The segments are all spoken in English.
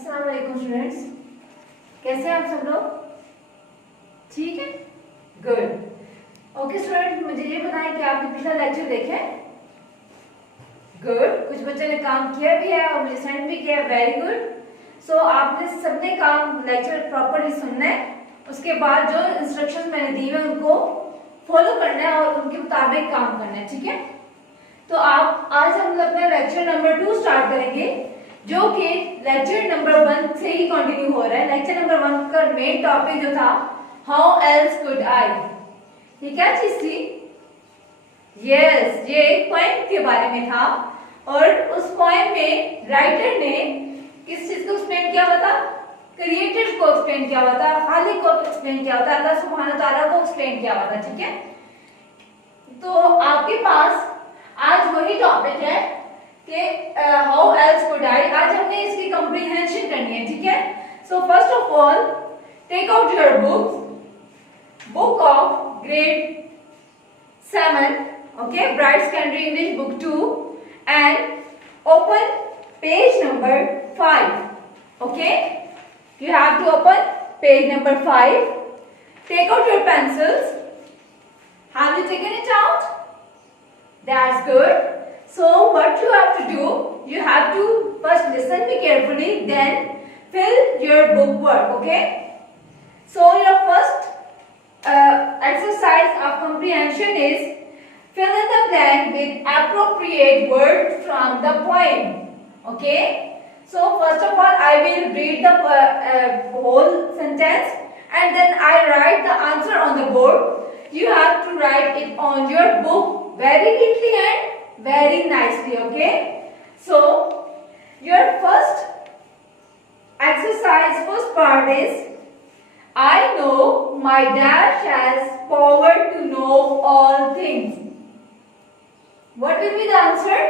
अस्सलाम वालेकुम स्टूडेंट्स, कैसे हैं आप सब लोग? ठीक है, गुड। ओके स्टूडेंट, मुझे ये बताएं कि आपने पिछला लेक्चर देखे? गुड। कुछ बच्चों ने काम किया भी है और मुझे सेंड भी किया, वेरी गुड। सो आपने सबने काम लेक्चर प्रॉपरली सुनना है, उसके बाद जो इंस्ट्रक्शंस मैंने दी है उनको फॉलो करना है और उनके मुताबिक काम करना है, ठीक है? तो आप आज हम अपना लेक्चर नंबर 2 स्टार्ट करेंगे, जो कि लेक्चर नंबर 1 से ही कंटिन्यू हो रहा है। लेक्चर नंबर 1 का मेन टॉपिक जो था हाउ एल्स कुड आई, ये क्या चीज थी? यस, ये एक पोएम के बारे में था और उस पोएम में राइटर ने किस चीज को एक्सप्लेन किया हुआ था? क्रिएटर को एक्सप्लेन किया हुआ था, खालिक को एक्सप्लेन किया हुआ था, अल्लाह सुब्हानहू तआला को एक्सप्लेन किया हुआ था, ठीक है? तो आपके पास आज वही टॉपिक है कि हाउ एल्स कुड आई। आज हमने इसकी कंप्रीहेंशन करनी है, ठीक है? So first of all take out your book of grade 7, okay, Bright Secondary English book 2 and open page number 5, okay? You have to open page number 5. Take out your pencils. Have you taken it out? That's good. So what you have to do, you have to first listen me carefully, then fill your book work, okay? So your first exercise of comprehension is fill in the blank with appropriate words from the poem, okay? So first of all I will read the whole sentence and then I write the answer on the board. You have to write it on your book very neatly and very nicely, okay? So your first exercise, first part is I know my dad has power to know all things. What will be the answer?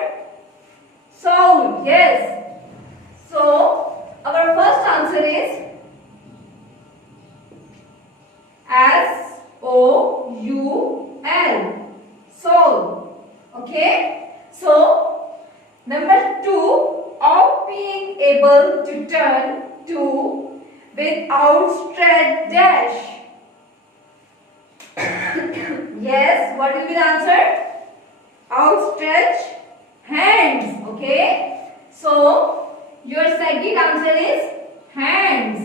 Soul, yes. So our first answer is S-O-U-L, soul, okay? So number 2, of being able to turn to with outstretched dash. Yes, what will be the answer? Outstretched hands, okay? So your second answer is hands,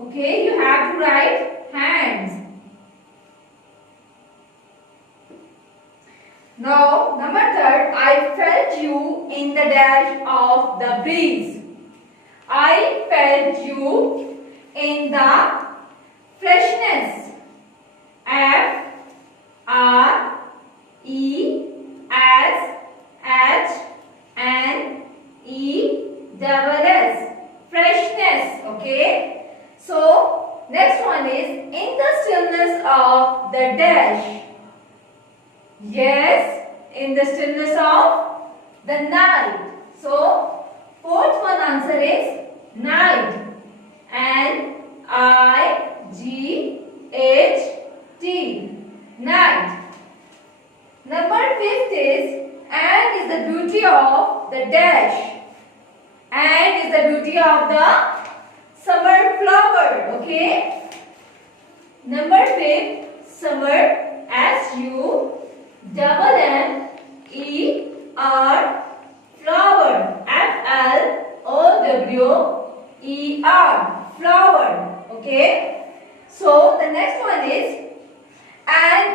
okay? You have to write hands. Now number 3, I felt you in the dash of the breeze. I felt you in the freshness. F-R-E-S-H-N-E-S-S, freshness, okay? So next one is in the stillness of the dash. Yes, in the stillness of the night. So fourth one answer is night. N-I-G-H-T, night. Number 5th is and is the beauty of the dash. And is the beauty of the summer flower, okay? Number 5th, summer, S-U-M-M-E-R, flower, F-L-O-W-E-R, flower, okay? So the next one is and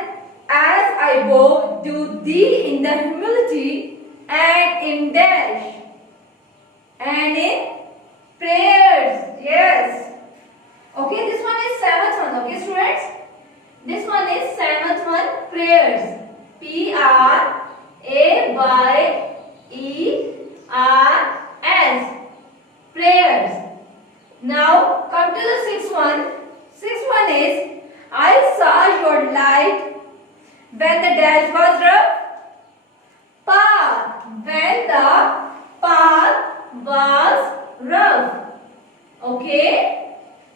as I bow to thee in the humility and in dash and in prayers, yes. Okay, this one is 7th one, okay students? This one is 7th one, prayers, P-R-A-Y-E-R-S, prayers. Now come to the 6th one. 6th one is I saw your light when the dash was rough. Path, when the path was rough, okay?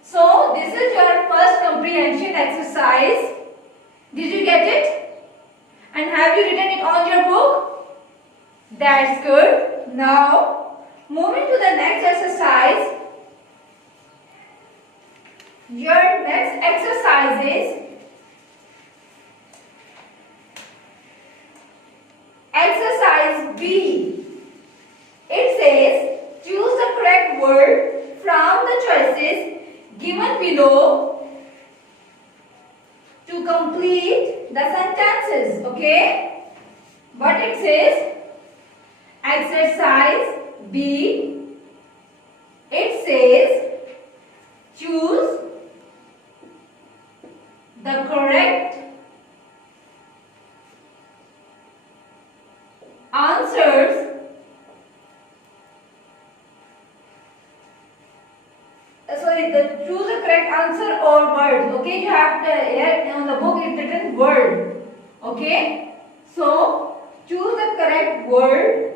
So this is your first comprehension exercise. Did you get it? And have you written it on your book? That's good. Now moving to the next B. It says choose the correct answers choose the correct answer or word. Okay, you have to here on the book it's written word. Okay, so choose the correct word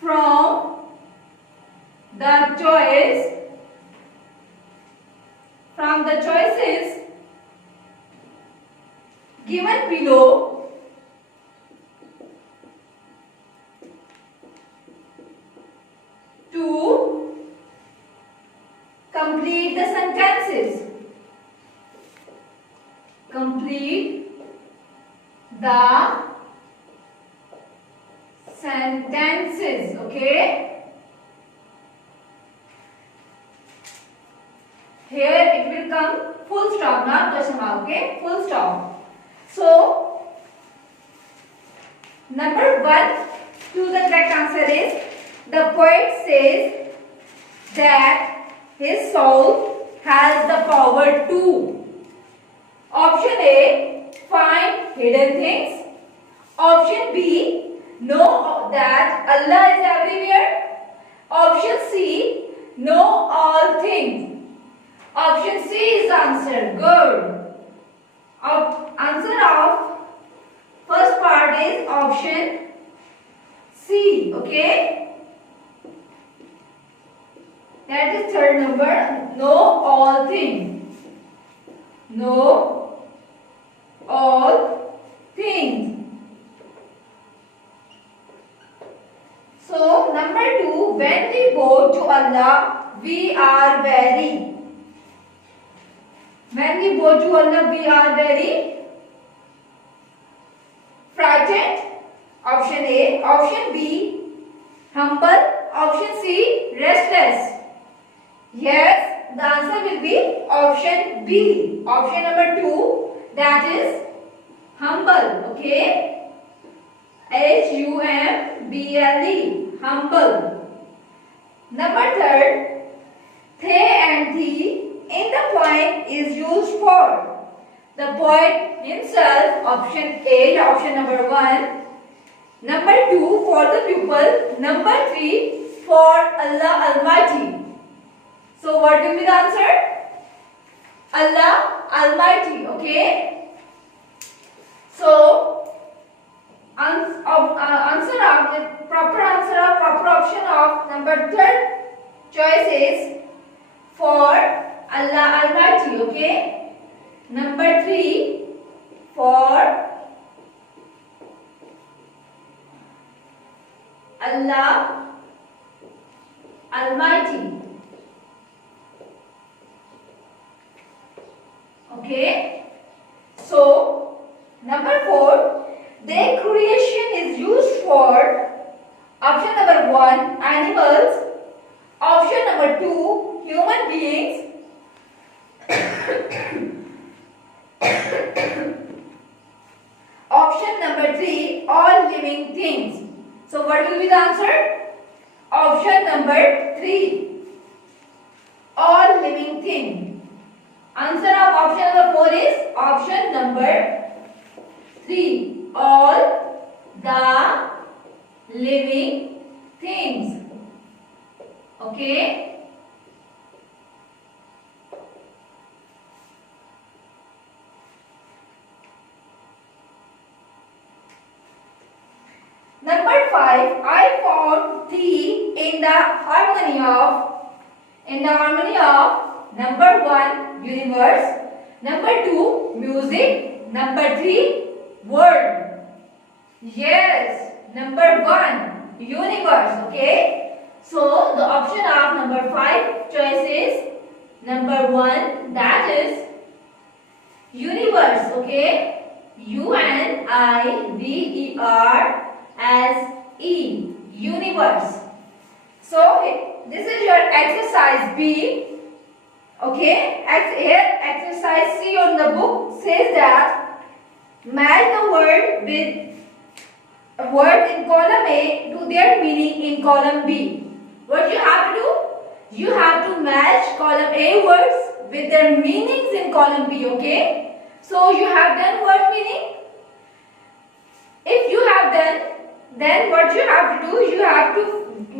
from the choices given below to complete the sentences. Complete the sentences. Okay. Here it will come full stop, not question mark. Okay, full stop. So number 1, choose the correct answer is the poet says that his soul has the power to. Option A, find hidden things. Option B, know that Allah is everywhere. Option C, know all things. Option C is the answer. Good. Answer of first part is option C. Okay. That is third number. Know all things. Know all things. So number 2. When we bow to Allah, we are very. When we bow to Allah, we are very frightened. Option A. Option B, humble. Option C, restless. Yes, the answer will be option B. Option number 2, that is humble. Okay. Humble. Humble. Number 3, they and thee in the poem is used for the poet himself. Option A, option number 1. Number 2, for the pupil. Number 3, for Allah Almighty. So what will be the answer? Allah Almighty. Okay. So proper option of number 3rd choice is for Allah Almighty. Okay. Number 3, for Allah Almighty. Okay. So number 4, their creation is used for option number 1, animals. Option number 2, human beings. Option number 3, all living things. So what will be the answer? Option number 3, all living things. Answer of option number 4 is option number 3, all the living things. Okay. Number 5, I found thee in the harmony of number 1, universe. Number 2, music. Number 3, word. Yes, number 1, universe. Okay. So the option of number 5 choice is number 1, that is universe. Okay. UNIVERSE. Universe. So this is your exercise B. Okay. Here exercise C on the book says that match the word with words in column A to their meaning in column B. What you have to do? You have to match column A words with their meanings in column B, okay? So you have done word meaning. If you have done, then what you have to do? You have to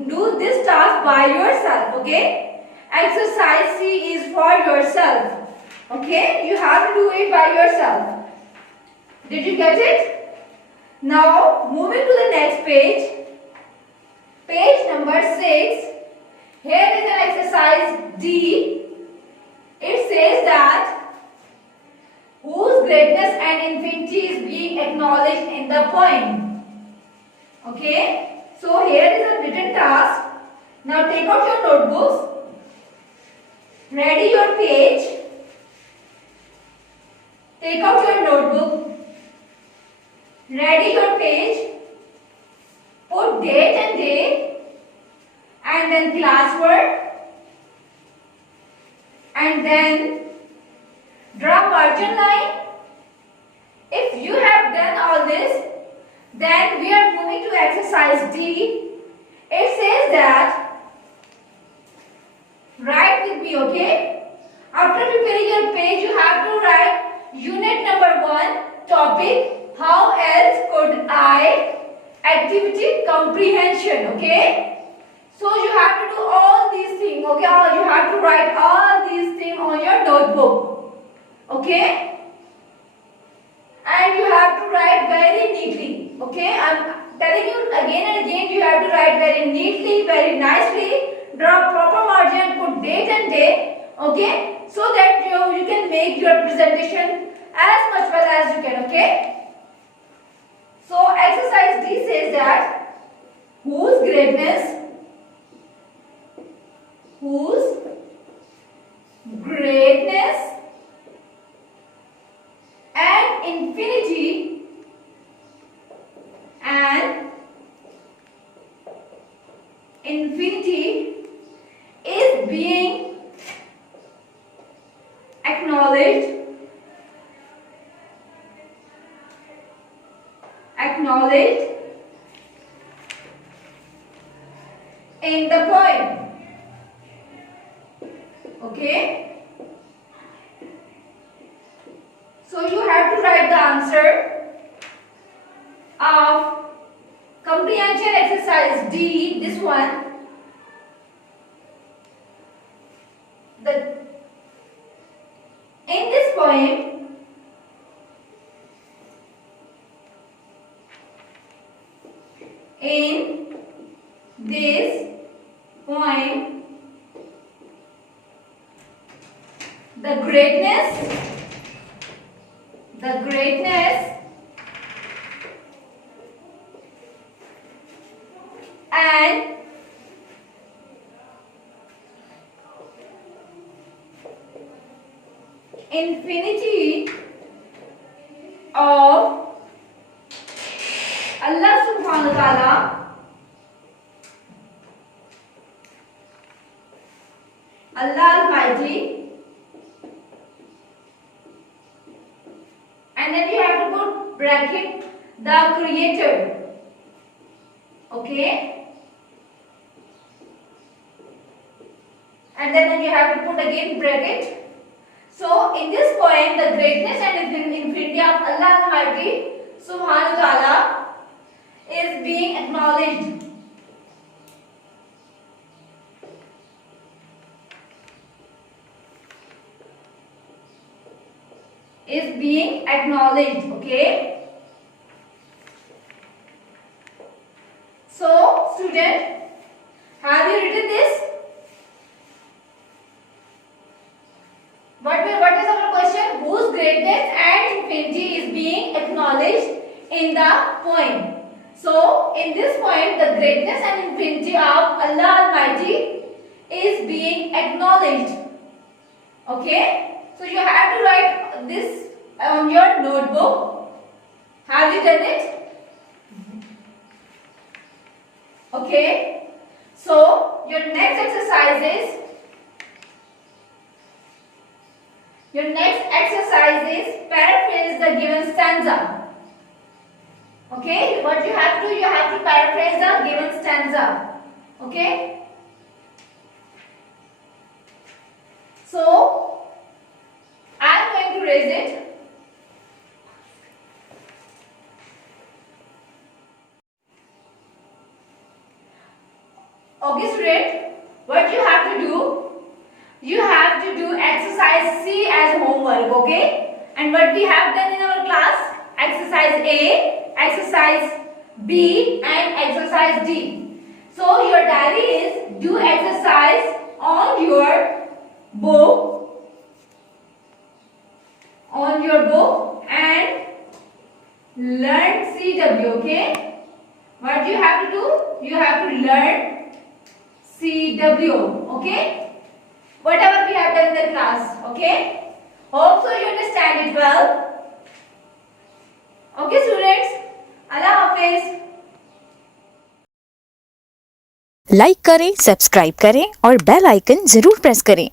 do this task by yourself, okay? Exercise C is for yourself, okay? You have to do it by yourself. Did you get it? Now, moving to the next page, page number 6. Here is an exercise D. It says that whose greatness and infinity is being acknowledged in the poem. Okay, so here is a written task. Now take out your notebooks, ready your page, take out your notebook, ready your page, put date and day, and then classwork, and then draw margin line. If you have done all this, then we are moving to exercise D. It says that, write with me, okay? After preparing your page, you have to write unit number 1, topic, how else could I, activity, comprehension, okay? So you have to do all these things, okay? You have to write all these things on your notebook, okay? And you have to write very neatly, okay? I'm telling you again and again, you have to write very neatly, very nicely, draw proper margin, put date and day, okay? So that you can make your presentation as much well as you can, okay? So exercise D says that whose greatness and infinity is being acknowledged in the poem, okay? So you have to write the answer of comprehension exercise D, this one. In this poem, the greatness and infinity of Allah subhanahu wa ta'ala Allah Almighty, and then you have to put bracket the creator, okay, and then you have to put again bracket. So in this poem, the greatness and infinity of Allah Almighty subhanahu wa ta'ala is being acknowledged. Okay? So, student, have you written this? What is our question? Whose greatness and infinity is being acknowledged in the poem? So, in this poem, the greatness and infinity of Allah Almighty is being acknowledged. Okay? So, you have to write this on your notebook. Have you done it? Okay? So, your next exercise is paraphrase the given stanza. Okay, what you have to do, you have to paraphrase the given stanza. Okay. So I am going to raise it. Okay, student, what you have to do, you have to do exercise C as homework, okay? And what we have done in our class, exercise A, exercise B and exercise D. So your diary is do exercise on your book, and learn CW, okay? What you have to do, you have to learn CW, okay? Whatever we have done in the class, okay? Hope so you understand it well. Okay students, Allah Hafiz. Like करें, subscribe करें और bell icon जरूर press करें।